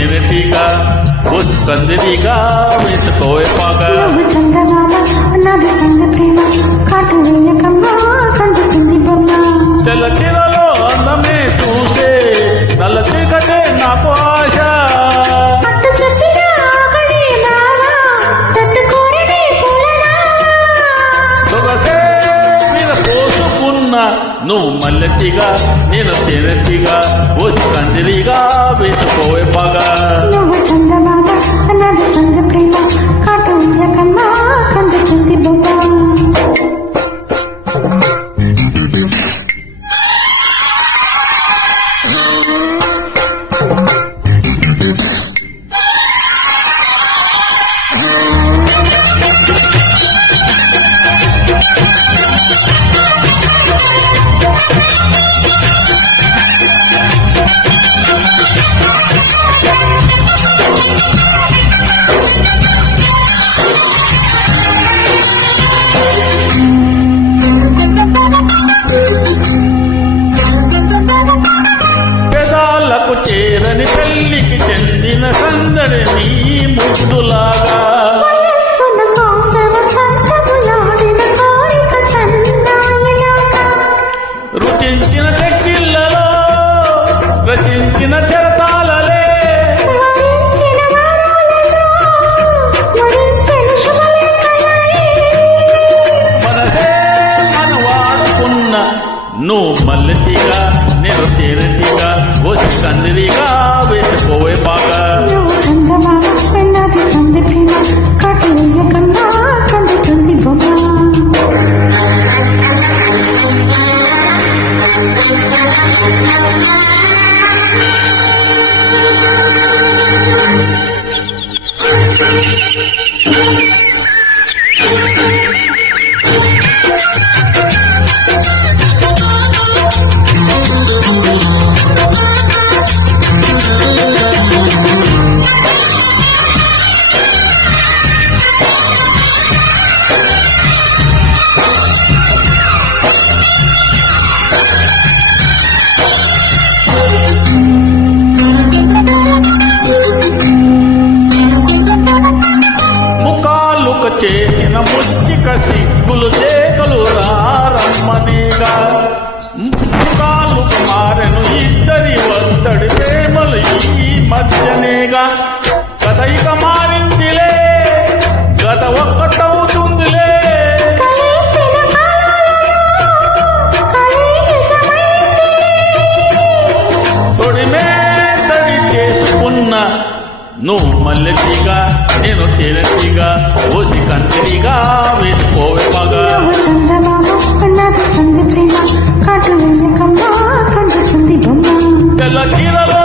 తేనెటీగా OC కందిరీగా వేసుకోవే పాగా తెల్ల చీరలో అందమే చూసే నల్ల చీకటే నాకు ఆశ సొగసే మీద పోసుకున్న నువ్వు మల్లెటిగా నేను తేనెటిగా ఓసి కందిరీగా వేసుకోవే బాగా పెదాలకు చేరని పెళ్లికి చెందిన సందడి నీ ముద్దులాగా రుచించిన చెక్కిళ్లలో రచించిన చెరతాలలే మనసే మనవాడుకున్న నువ్వు మల్లెటిగా నేను తేనెటిగా ఓసి కందిరీగా వేసుకోవే బాగా చేసిన ముచ్చిక సిగ్గులు దేగలు రారమ్మనిగా ముఖాలు మారెను ఇద్దరి వద్దడి ప్రేమలు ఈ మధ్యనేగా గత ఇక మారిందిలే గత ఒక్కటవుతుందిలే తొడిమే తడి చేసుకున్న నువ్వు మల్లెటిగా నేను తేనెటిగా ఓసి కందిరీగా వేసుకోవే బాగా తెల్ల చీరలో